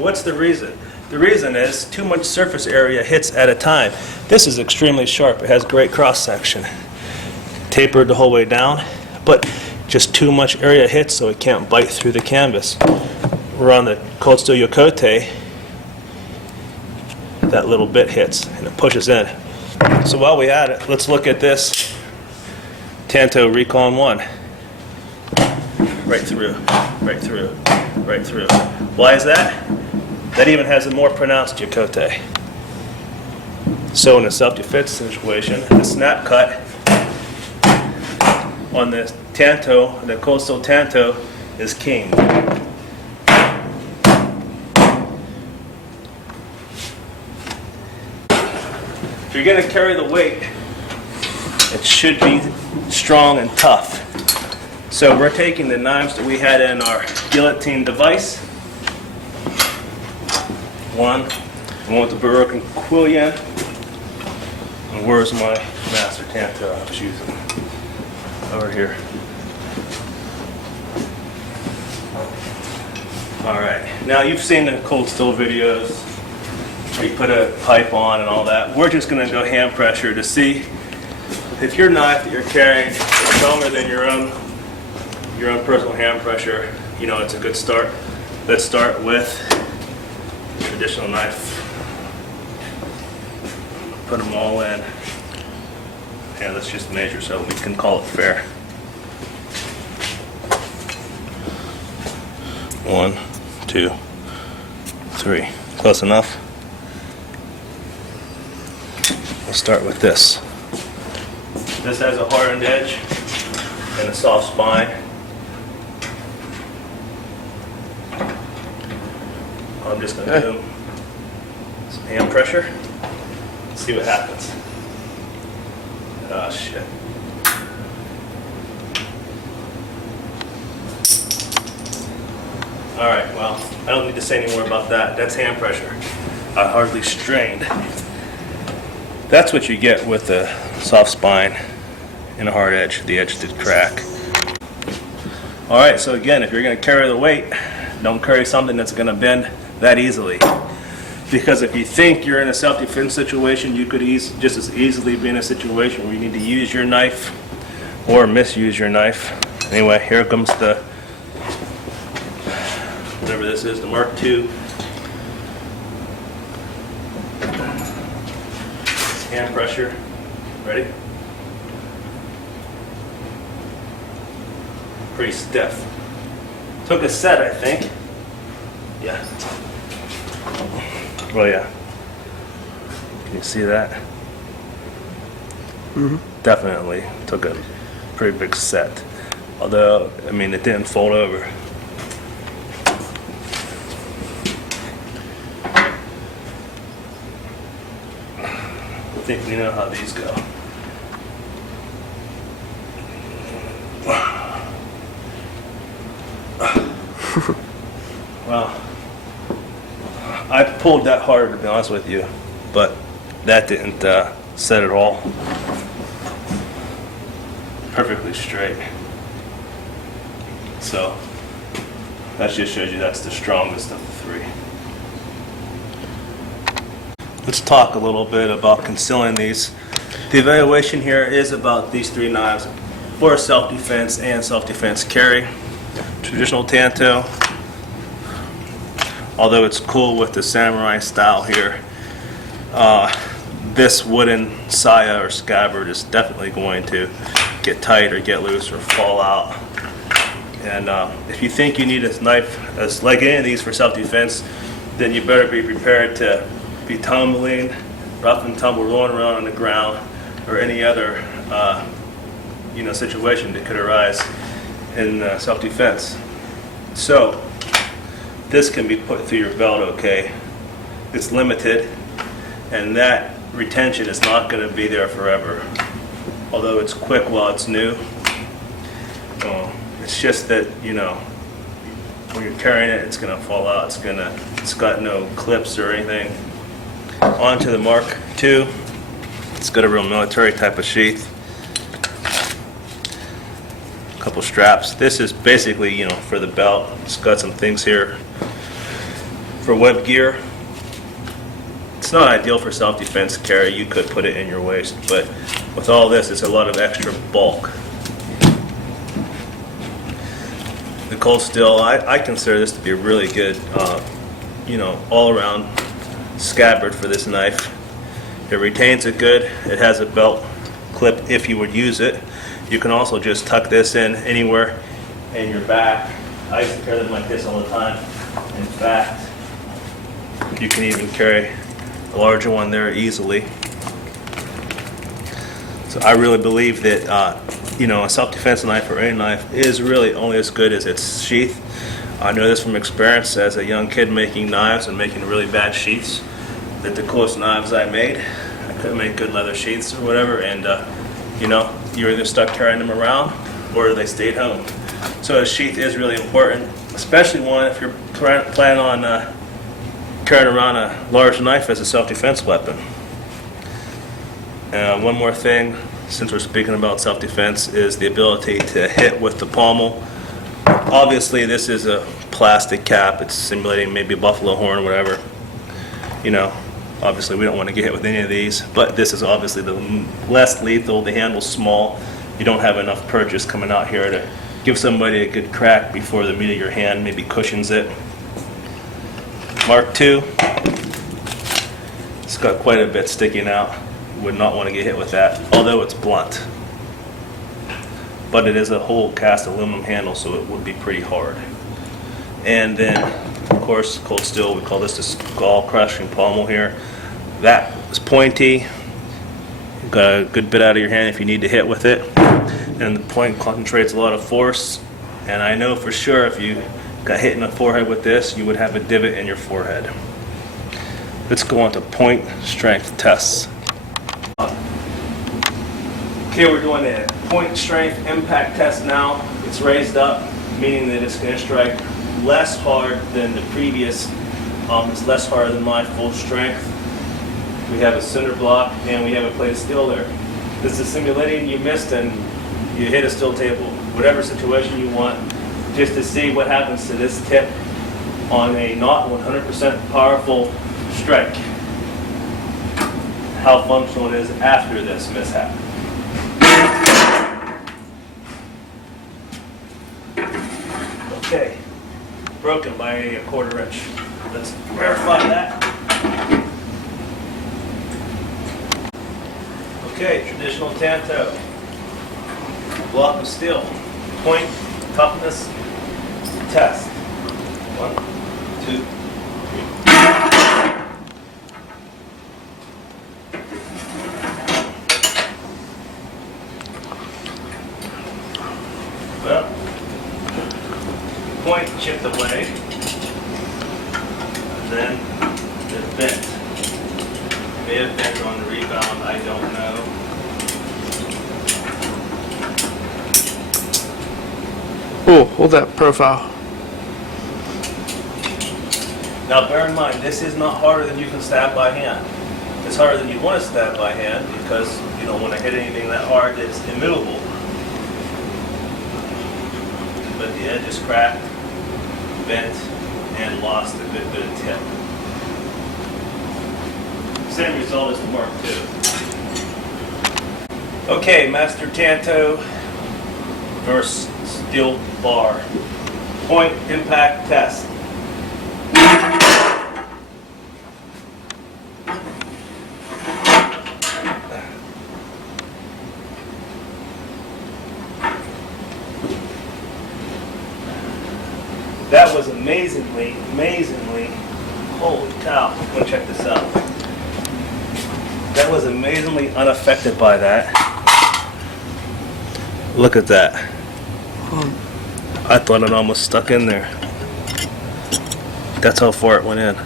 What's the reason? The reason is too much surface area hits at a time. This is extremely sharp. It has great cross section. Tapered the whole way down, but just too much area hits so it can't bite through the canvas. We're on the Cold Steel Yokote, that little bit hits and it pushes in. So while we at it, let's look at this Tanto Recon 1. Right through, right through, right through. Why is that? That even has a more pronounced Yokote. So in a self-defense situation, the snap cut on the Tanto, the Cold Steel Tanto, is king. If you're going to carry the weight, it should be strong and tough. So we're taking the knives that we had in our guillotine device. One with the Baroque and Quillian. And where's my master Tanto I was using? Over here. Alright, now you've seen the Cold Steel videos where you put a pipe on and all that. We're just going to go hand pressure to see if your knife that you're carrying is stronger than your own personal hand pressure. You know, it's a good start. Let's start with the traditional knife. Put them all in. And let's just measure so we can call it fair. 1, 2, 3. Close enough? We'll start with this. This has a hardened edge and a soft spine. I'm just going to do some hand pressure. See what happens. Oh shit. Alright, well, I don't need to say any more about that. That's hand pressure. I hardly strained. That's what you get with the soft spine and a hard edge. The edge did crack. Alright, so again, if you're going to carry the weight, don't carry something that's going to bend that easily. Because if you think you're in a self-defense situation, you could just as easily be in a situation where you need to use your knife or misuse your knife. Anyway, here comes the, whatever this is, the Mark II. Hand pressure. Ready? Pretty stiff. Took a set, I think. Yeah. Oh yeah. Can you see that? Mm-hmm. Definitely took a pretty big set. Although, I mean, it didn't fold over. I think we know how these go. Well, I pulled that harder, to be honest with you, but that didn't set at all. Perfectly straight. So that just shows you that's the strongest of the three. Let's talk a little bit about concealing these. The evaluation here is about these three knives for self-defense and self-defense carry. Traditional Tanto, although it's cool with the samurai style here, this wooden saya or scabbard is definitely going to get tight or get loose or fall out. And if you think you need a knife as like any of these for self-defense, then you better be prepared to be tumbling, rough and tumble, rolling around on the ground, or any other situation that could arise in self-defense. So this can be put through your belt, okay? It's limited, and that retention is not going to be there forever. Although it's quick while it's new, it's just that, when you're carrying it, it's going to fall out. It's got no clips or anything. On to the Mark II. It's got a real military type of sheath. A couple straps. This is basically, for the belt. It's got some things here. for web gear. It's not ideal for self-defense carry. You could put it in your waist, but with all this, it's a lot of extra bulk. The Cold Steel, I consider this to be a really good, all-around scabbard for this knife. It retains it good. It has a belt clip if you would use it. You can also just tuck this in anywhere in your back. I used to carry them like this all the time. In fact, you can even carry a larger one there easily. So I really believe that a self-defense knife or any knife is really only as good as its sheath. I know this from experience as a young kid making knives and making really bad sheaths, that the close knives I made, I couldn't make good leather sheaths or whatever, and you're either stuck carrying them around or they stayed home. So a sheath is really important, especially one if you're planning on carrying around a large knife as a self-defense weapon. One more thing, since we're speaking about self-defense, is the ability to hit with the pommel. Obviously this is a plastic cap, it's simulating maybe a buffalo horn or whatever. Obviously we don't want to get hit with any of these, but this is obviously the less lethal. The handle's small. You don't have enough purchase coming out here to give somebody a good crack before the meat of your hand maybe cushions it. Mark II, it's got quite a bit sticking out. Would not want to get hit with that, although it's blunt. But it is a whole cast aluminum handle, so it would be pretty hard. And then, of course, Cold Steel, we call this the skull crushing pommel here. That is pointy. You've got a good bit out of your hand if you need to hit with it. And the point concentrates a lot of force. And I know for sure if you got hit in the forehead with this, you would have a divot in your forehead. Let's go on to point strength tests. Okay, we're doing a point strength impact test now. It's raised up, meaning that it's going to strike less hard than the previous. It's less hard than my full strength. We have a cinder block and we have a plate of steel there. This is simulating you missed and you hit a steel table. Whatever situation you want, just to see what happens to this tip on a not 100% powerful strike. How functional it is after this mishap. Okay, broken by a 1/4 inch. Let's verify that. Okay, traditional Tanto. Block of steel. Point, toughness, test. 1, 2, 3. Well, point chipped away, and then it bent. May have bent on the rebound, I don't know. Oh, hold that profile. Now bear in mind, this is not harder than you can stab by hand. It's harder than you want to stab by hand because you don't want to hit anything that hard that's immovable. But the edge is cracked, bent, and lost a good bit of tip. Same result as the Mark II. Okay, Master Tanto versus steel bar. Point impact test. That was amazingly, holy cow, I'm gonna check this out. That was amazingly unaffected by that. Look at that. I thought it almost stuck in there. That's how far it went in.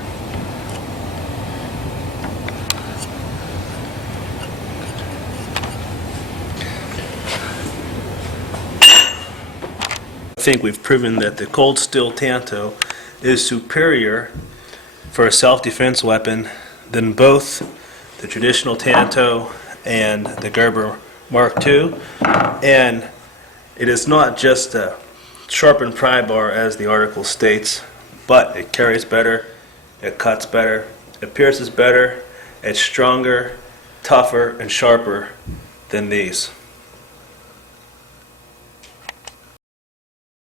I think we've proven that the Cold Steel Tanto is superior for a self-defense weapon than both the traditional Tanto and the Gerber Mark II. And it is not just a sharpened pry bar as the article states, but it carries better, it cuts better, it pierces better, it's stronger, tougher, and sharper than these.